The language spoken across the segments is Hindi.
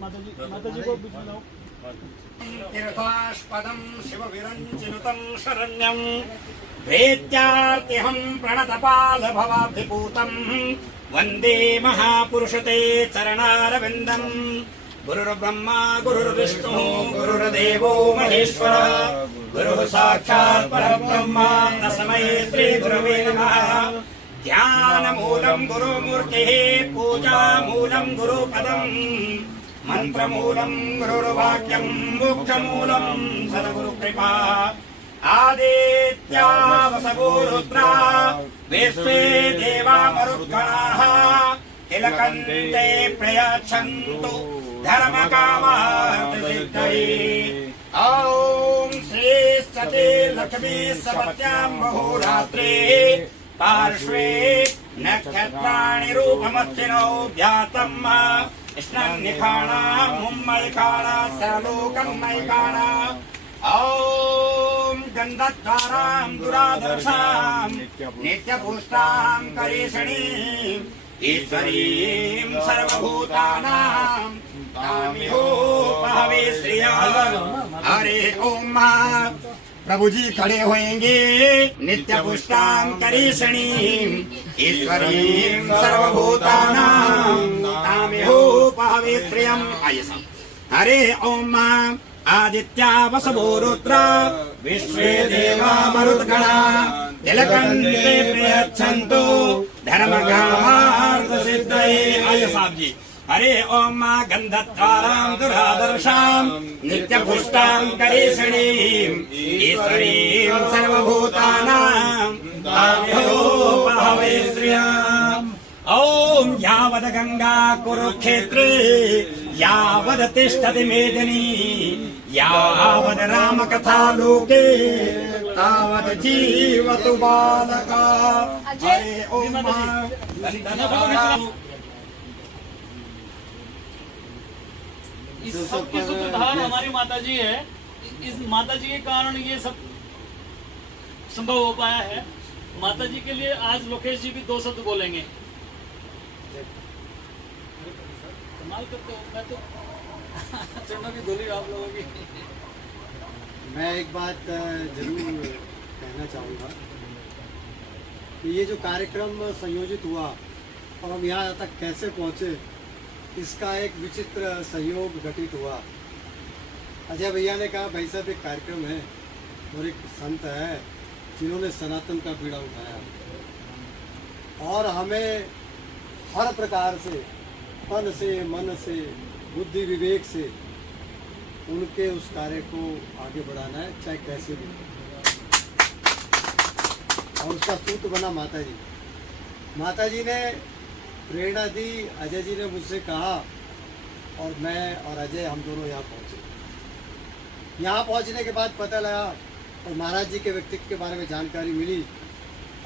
माता जी को बीच में लाओ। तीर्थास्पदं शिवविरञ्चिनुतं शरण्यं प्रेत्यार्तिहं प्रणतपालभवाब्धिपूतं वन्दे महापुरुषते चरणारविन्दम्। गुरुर्ब्रह्मा गुरुर्विष्णुः गुरुर्देवो महेश्वरः गुरुः साक्षात् परब्रह्म तस्मै श्रीगुरवे नमः। ध्यानमूलं गुरुमूर्तिः पूजामूलं गुरुपदम् मंत्रमूलं गुरुर्वाक्यं मोक्षमूलं सद्गुरुकृपा। आदित्या वसवो रुद्रा विश्वे देवा मरुद्गणाः तिलकन्ते प्रयच्छन्तु धर्मकामार्थसिद्धये। ॐ श्री सती लक्ष्मी सपत्यां मुहूर्ते पार्श्वे नक्षत्राणि रूपमस्तिनो ध्यातम् स्नानिखाणा मुम्मैखाणा सर्वलोकमैखाणा। ॐ गन्धद्वारां दुरादर्शां नित्यपुष्टां करीषणीम् ईश्वरीं सर्वभूतानां तामिहोपहवे श्रिया। हरे ओम। प्रभु जी खड़े होएंगे नित्य पुष्टां करीषणीं ईश्वरीं सर्वभूतानां तामिहोपहवे श्रियम्। आइए सब। हरे ओम। आदित्या वसवो रुद्रा विश्वे देवा मरुद्गणा तिलकन्ते प्रयच्छन्तु धर्मकामार्थसिद्धये। आइए साहब जी। हरे ओम। गन्धद्वारां दुरादर्शां नित्यपुष्टां करीषणीं ईश्वरीं सर्वभूतानां तामिहोपहवे श्रियम्। ॐ यावद् गंगा कुरुक्षेत्रे यावद् तिष्ठति मेदिनी यावद् रामकथा लोके तावद् जीवतु बालका। हरे ओम। इस सब की सूत्रधार हमारी माता जी है। इस माता जी के कारण ये सब संभव हो पाया है। माता जी के लिए आज लोकेश जी भी 2 शब्द बोलेंगे। कमाल करते हो। मैं तो चरणों की धूली आप लोगों की। मैं एक बात जरूर कहना चाहूँगा कि ये जो कार्यक्रम संयोजित हुआ और हम यहाँ तक कैसे पहुँचे, इसका एक विचित्र सहयोग घटित हुआ। अजय भैया ने कहा भाई साहब एक कार्यक्रम है और एक संत है जिन्होंने सनातन का बीड़ा उठाया और हमें हर प्रकार से तन से मन से बुद्धि विवेक से उनके उस कार्य को आगे बढ़ाना है, चाहे कैसे भी। और उसका सूत्र बना माता जी। माता जी ने प्रेरणा दी, अजय जी ने मुझसे कहा और मैं और अजय हम दोनों यहाँ पहुँचे। यहाँ पहुँचने के बाद पता लगा और महाराज जी के व्यक्तित्व के बारे में जानकारी मिली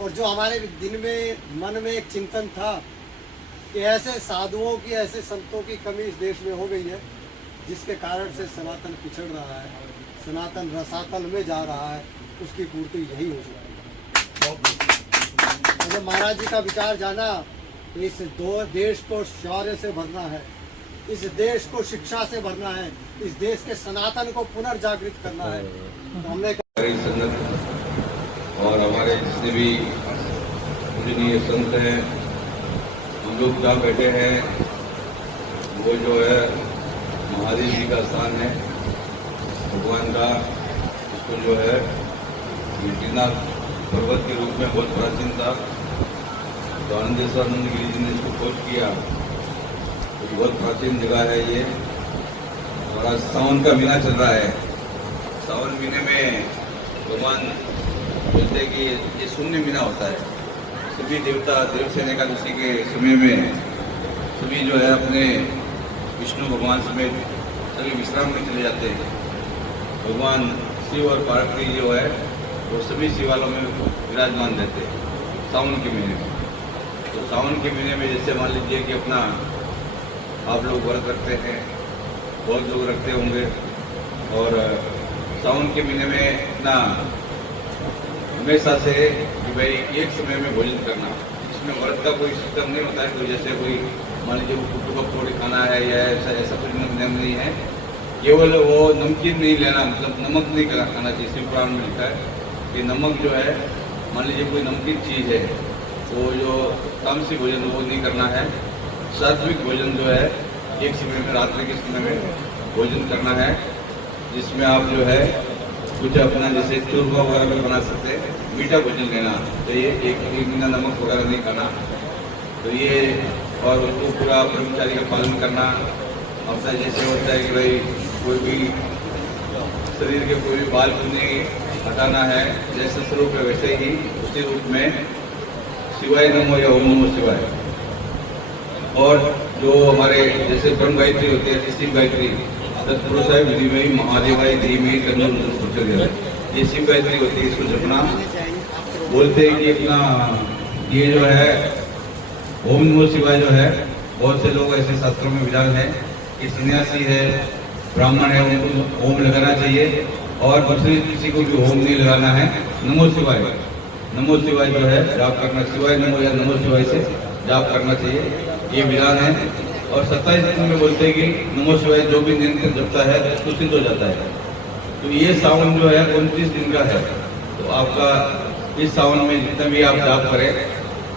और जो हमारे दिन में मन में एक चिंतन था कि ऐसे साधुओं की ऐसे संतों की कमी इस देश में हो गई है जिसके कारण से सनातन पिछड़ रहा है, सनातन रसातल में जा रहा है, उसकी पूर्ति यही हो सकती है। जब महाराज जी का विचार जाना इस देश को शौर्य से भरना है, इस देश को शिक्षा से भरना है, इस देश के सनातन को पुनर्जागृत करना है, तो हमने और हमारे जितने भी पूजनीय संत हैं, हम लोग जहाँ बैठे हैं वो जो है महादेव जी का स्थान है, भगवान का। उसको जो है गिरनार पर्वत के रूप में बहुत प्राचीन था, तो आनंदेश्वरानंद गिरी जी ने इसको खोज किया। तो बहुत प्राचीन जगह है ये। और आज सावन का महीना चल रहा है। सावन महीने में भगवान बोलते हैं कि ये शून्य महीना होता है। सभी देवता देवसेना एकादशी के समय में सभी जो है अपने विष्णु भगवान समेत सभी विश्राम में चले जाते हैं। भगवान शिव और पार्वती जो है वो सभी शिवालयों में विराजमान रहते हैं सावन के महीने में। तो सावन के महीने में जैसे मान लीजिए कि अपना आप लोग व्रत रखते हैं, बहुत लोग रखते होंगे, और सावन के महीने में अपना हमेशा से कि भाई एक समय में भोजन करना, इसमें व्रत का कोई सिस्टम नहीं होता है। कोई जैसे कोई मान लीजिए वो कुटुंब थोड़ी खाना है या ऐसा कुछ नियम नहीं है। केवल वो नमकीन नहीं लेना, मतलब नमक नहीं खाना चाहिए। शिव पुराण में लिखा है कि नमक जो है, मान लीजिए कोई नमकीन चीज़ है, वो जो तामसिक भोजन वो नहीं करना है। सात्विक भोजन जो है एक समय में, रात्रि के समय में भोजन करना है, जिसमें आप जो है कुछ अपना जैसे चूरमा वगैरह भी बना सकते हैं। मीठा भोजन लेना चाहिए, एक महीना नमक वगैरह नहीं खाना। तो ये और उसको पूरा ब्रह्मचारी का पालन करना। अपना जैसे होता है कि भाई कोई भी शरीर के कोई भी बाल को नहीं हटाना है, जैसे स्वरूप है वैसे ही उसी रूप में शिवाय नमो या ओम नमो शिवाय। और जो हमारे जैसे ब्रह्म गायत्री होती है, शिव गायत्री, तत्पुरुषाय विधिमयी महादेवाय धीमहि तन्नो प्रचोदयात्, ये शिव गायत्री होती है। इसको जपना बोलते हैं कि अपना ये जो है ओम नमो शिवाय जो है, बहुत से लोग ऐसे शास्त्रों में विधान है कि सन्यासी है, ब्राह्मण है, उनको ओम लगाना चाहिए, और दूसरे किसी को भी ओम नहीं लगाना है। नमो शिवाय, नमो शिवाय जो है जाप करना, शिवाय नमो या नमो शिवाय से जाप करना चाहिए, ये विधान है। और 27 दिन में बोलते हैं कि नमो शिवाय जो भी निरंतर जपता है उसको सिद्ध हो जाता है। तो ये सावन जो है 29 दिन का है। तो आपका इस सावन में जितना भी आप जाप करें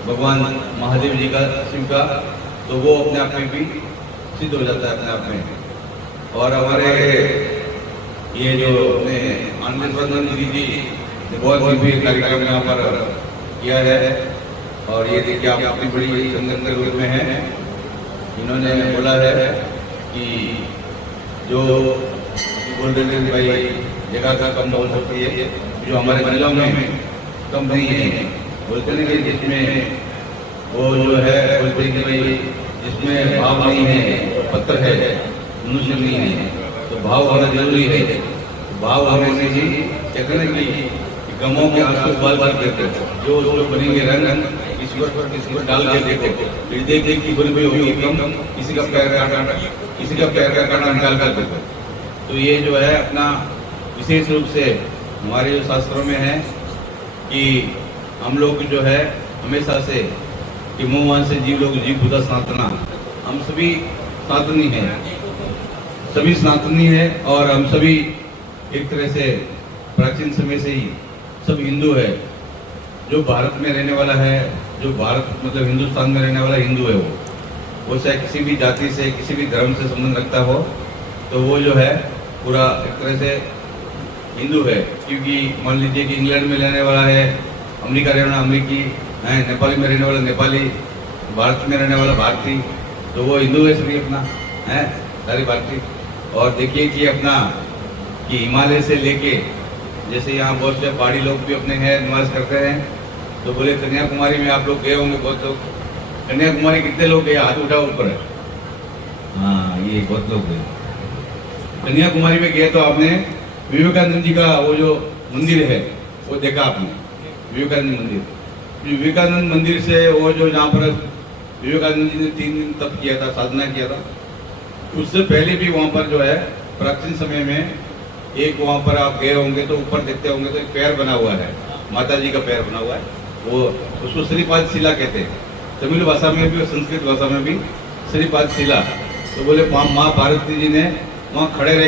भगवान महादेव जी का, शिव का, तो वो अपने आप में भी सिद्ध हो जाता है अपने आप में। और हमारे ये जो अपने आनंद जी ने बहुत गंभीर कार्यक्रम यहाँ पर किया है, और ये देखिए आप अपनी बड़ी संगत के रूप में है। इन्होंने बोला है कि जो बोल रहे थे भाई जगह का कम हो सकती है, जो हमारे जिलों में कम नहीं है, बोलते हैं कि जिसमें वो जो है बोलते हैं कि भाई जिसमें भाव नहीं है पत्थर है, मनुष्य नहीं है, तो भाव होना जरूरी है। भाव होने से ही कहते हैं कि गमों के आंसू बाल बाल करते हैं, जो उसमें बनेंगे रंग, किसी को डाल के देखो, फिर देख देख की बनी हुई होगी कम, किसी का पैर का कांटा निकाल कर देखो। तो ये जो है अपना विशेष रूप से हमारे जो शास्त्रों में है कि हम लोग जो है हमेशा से कि मोहन से जीव लोग जीव बुधा सनातना, हम सभी सनातनी हैं, सभी सनातनी है, और हम सभी एक तरह से प्राचीन समय से ही सब हिंदू है। जो भारत में रहने वाला है, जो भारत मतलब हिंदुस्तान में रहने वाला हिंदू है, वो चाहे किसी भी जाति से, किसी भी धर्म से संबंध रखता हो, तो वो जो है पूरा एक तरह से हिंदू है। क्योंकि मान लीजिए कि इंग्लैंड में रहने वाला है, अमेरिका रहने वाला अमेरिकी है, नेपाली में रहने वाला नेपाली, भारत में रहने वाला भारतीय, तो वो हिंदू है सभी अपना है, सारे भारतीय। और देखिए कि अपना कि हिमालय से लेके जैसे यहाँ बहुत से पहाड़ी लोग भी अपने हैं, निवास करते हैं। तो बोले कन्याकुमारी में आप लोग गए होंगे बहुत लोग, कन्याकुमारी कितने लोग गए? हाथ उठाओ ऊपर है। हाँ, ये बहुत लोग गए कन्याकुमारी में। गए तो आपने विवेकानंद जी का वो जो मंदिर है वो देखा आपने, विवेकानंद मंदिर। विवेकानंद मंदिर से वो जो जहाँ पर विवेकानंद जी ने 3 दिन तप किया था, साधना किया था, उससे पहले भी वहाँ पर जो है प्राचीन समय में एक वहाँ पर आप गए होंगे तो ऊपर देखते होंगे तो एक पैर बना हुआ है, माता जी का पैर बना हुआ है, वो उसको श्रीपाद शिला कहते हैं। तमिल भाषा में भी और संस्कृत भाषा में भी श्रीपाद शिला। तो बोले माँ भारती जी ने वहाँ खड़े रह